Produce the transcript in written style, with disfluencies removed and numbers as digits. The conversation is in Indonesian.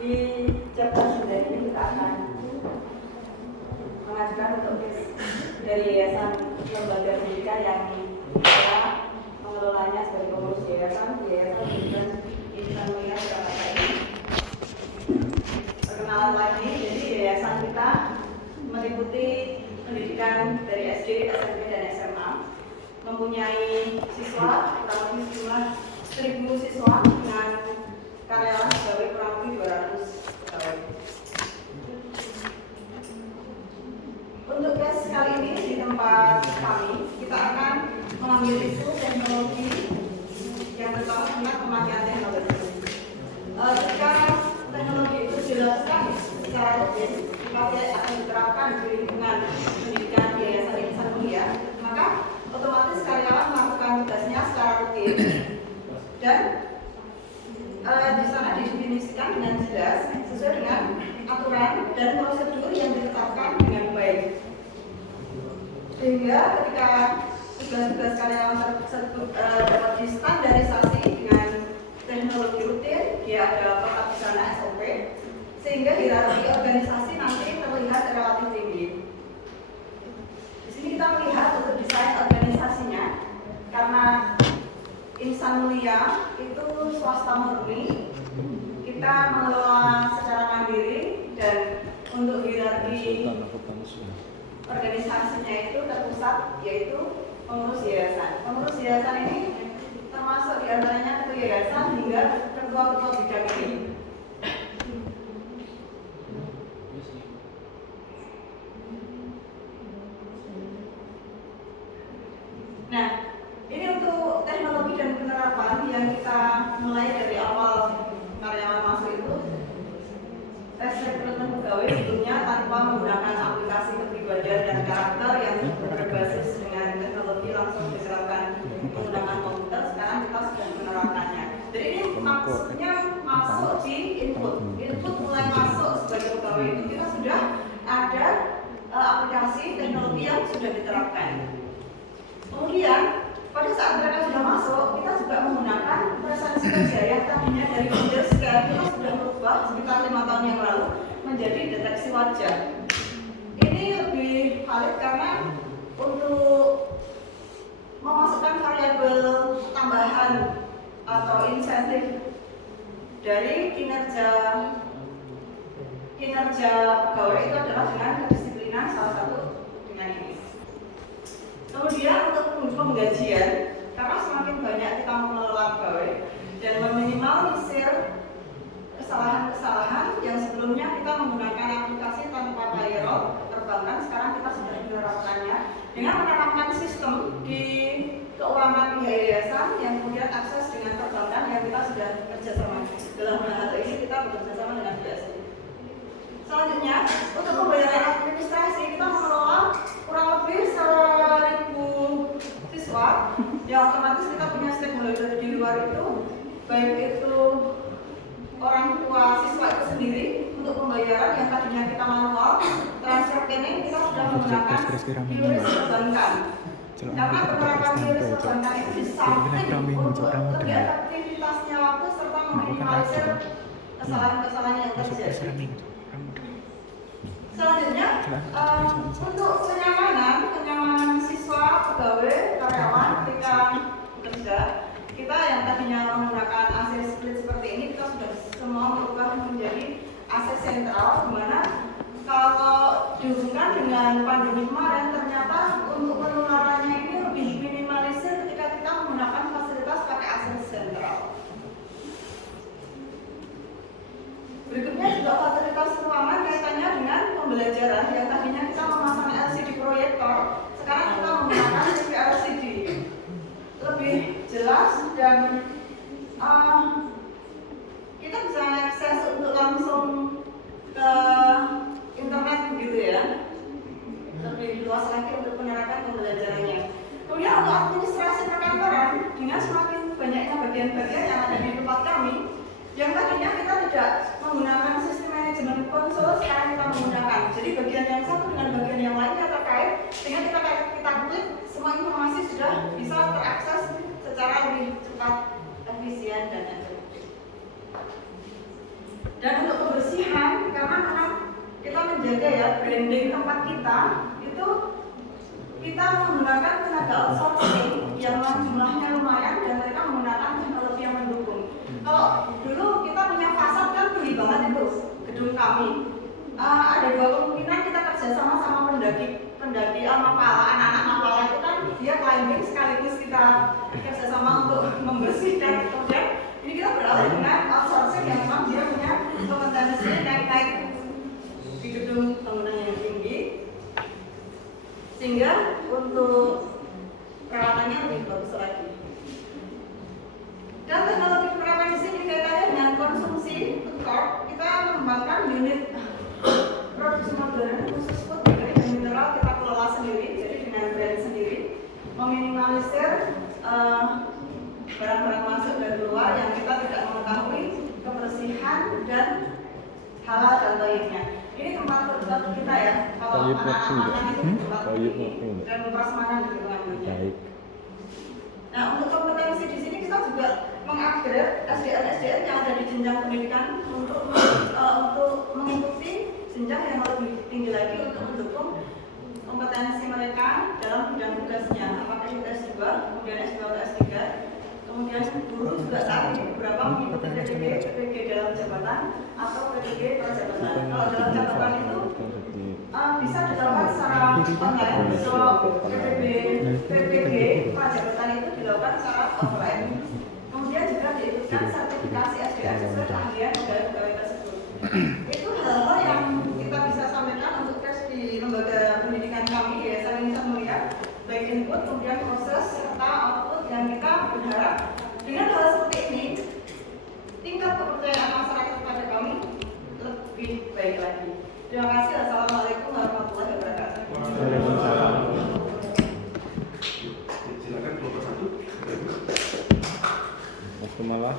Di chapter 9 ini kita akan mengajukan untuk dari Yayasan Lembaga Pendidikan yang kita mengelolanya sebagai pengurus yayasan Pendidikan Insan Mulia Jakarta ini. Perkenalan lagi, jadi yayasan kita meliputi pendidikan dari SD, SMP, dan SMA, mempunyai siswa kurang lebih jumlah 1.000 siswa dengan karyawan pegawai kurang lebih 200 pegawai. Untuk kelas kali ini di tempat kami, kita akan mengambil isu teknologi yang pertama tentang pemakaian teknologi. Ketika teknologi itu dilakukan secara rutin, dipakai akan diterapkan di lingkungan pendidikan Yayasan Insan Mulia, maka otomatis karyawan melakukan tugasnya secara rutin dan di sana didefinisikan dengan jelas sesuai dengan aturan dan prosedur yang ditetapkan dengan baik. Sehingga ketika tugas-tugas karyawan tersebut dapat distandarisasi dengan teknologi rutin, dia ada kotak busana SOP, sehingga hierarki organisasi nanti terlihat relatif tinggi. Di sini kita melihat untuk desain organisasinya, karena Insan Mulia itu swasta murni, kita mengelola secara mandiri dan untuk hierarki organisasinya itu terpusat yaitu pengurus yayasan. Pengurus yayasan ini termasuk diantaranya ketua yayasan hingga ketua-ketua bidang ini. Nah, ini untuk teknologi dan penerapan yang kita mulai dari awal karyawan masuk itu. Tes rekrutmen pegawai sebelumnya tanpa menggunakan aplikasi kepribadian dan karakter yang berbasis dengan teknologi langsung diterapkan menggunakan komputer. Sekarang kita sudah menerapkannya. Jadi ini maksudnya masuk di input mulai masuk sebagai pegawai itu kita sudah ada aplikasi teknologi yang sudah diterapkan. Kemudian pada saat mereka sudah masuk, kita juga menggunakan presensi kerja yang tadinya dari leader sekarang kita sudah berubah sekitar 5 tahun yang lalu menjadi deteksi wajah. Ini lebih valid karena untuk memasukkan variabel tambahan atau insentif dari kinerja pegawai itu adalah dengan kedisiplinan, salah satu dengan ini. Kemudian untuk penggajian, karena semakin banyak kita mengelola pegawai dan meminimalisir kesalahan-kesalahan yang sebelumnya kita menggunakan aplikasi tanpa payroll perbankan, sekarang kita sudah menerapkannya dengan menerapkan sistem di keuangan yayasan yang kemudian akses dengan perbankan yang kita sudah bekerjasama. Dalam hal ini kita bekerjasama dengan BSI. Selanjutnya, untuk pembayaran administrasi kita mengelola kurang lebih 1.000 siswa yang otomatis kita punya stakeholder di luar itu, baik itu orang tua siswa itu sendiri untuk pembayaran yang tadinya kita manual, transfer rekening kita sudah menggunakan QRIS perbankan. Karena penerapan QRIS perbankan itu di samping untuk lebih efektivitasnya waktu serta meminimalisir kesalahan-kesalahan yang terjadi. Selanjutnya, untuk kenyamanan siswa, pegawai, karyawan ketika bekerja, kita yang tadinya menggunakan AC split seperti ini, kita sudah semua berubah menjadi AC sentral, di mana kalau dihubungkan dengan pandemi kemarin, ternyata untuk penularannya ini lebih minimalisir ketika kita menggunakan fasilitas pakai AC sentral. Berikutnya juga fasilitas ruangan kaitannya dengan pembelajaran yang tadinya kita memasang LCD proyektor, sekarang kita menggunakan TV LCD lebih jelas dan kita bisa akses untuk langsung ke internet begitu ya, lebih luas lagi untuk penerapan pembelajarannya. Kemudian untuk administrasi perkantoran dengan semakin banyaknya bagian-bagian yang ada di tempat kami, yang tadinya kita tidak menggunakan sistem manajemen konsol, sekarang kita menggunakan. Jadi bagian yang satu dengan bagian yang lainnya terkait, sehingga kita klik, semua informasi sudah bisa terakses secara lebih cepat, efisien dan efektif. Dan untuk menjaga ya branding tempat kita itu kita menggunakan tenaga outsourcing yang jumlahnya lumayan dan mereka menggunakan teknologi yang mendukung. Kalau dulu kita punya fasad kan tinggi banget itu gedung kami. Ada dua kemungkinan kita kerjasama sama pendaki Mapala, anak-anak Mapala itu kan dia climbing sekaligus kita kerjasama untuk membersihkan. Kemudian ini kita beralih dengan outsourcing yang memang dia punya kompetensi naik di gedung bangunan yang tinggi, sehingga untuk perawatannya lebih bagus lagi. Dan teknologi perawatan di sini kaitannya dengan konsumsi food court. Kita mengembangkan unit produksi modern khusus food bakery dan mineral kita kelola sendiri, jadi dengan brand sendiri, meminimalisir barang-barang masuk dan keluar yang kita tidak mengetahui kebersihan dan halal dan toyibnya. Ini tempat berbuat kita ya, kalau anak-anak itu tempat dan prasmanan gitu namanya. Nah, untuk kompetensi di sini kita juga mengupgrade SDN yang ada di jenjang pendidikan untuk mengikuti jenjang yang lebih tinggi lagi untuk mendukung kompetensi mereka dalam bidang tugasnya, apakah itu S2, kemudian S2 atau S3. Kemudian guru juga saat ini beberapa mengikuti PPG dalam jabatan atau PPG prajabatan. Kalau dalam jabatan itu bisa dilakukan secara online. Kalau PPG prajabatan itu dilakukan secara offline. Kemudian juga diikutkan sertifikasi SDM sesuai keahlian pegawai tersebut. Itu hal-hal yang kita bisa sampaikan untuk tes di lembaga pendidikan kami, Yayasan Insan Mulia, baik input kemudian proses serta output yang kita berharap dengan hal seperti ini tingkat kepercayaan masyarakat kepada kami lebih baik lagi. Terima kasih. Assalamualaikum warahmatullahi wabarakatuh. Waalaikumsalam. Silakan kelompok 1. Waktu malah.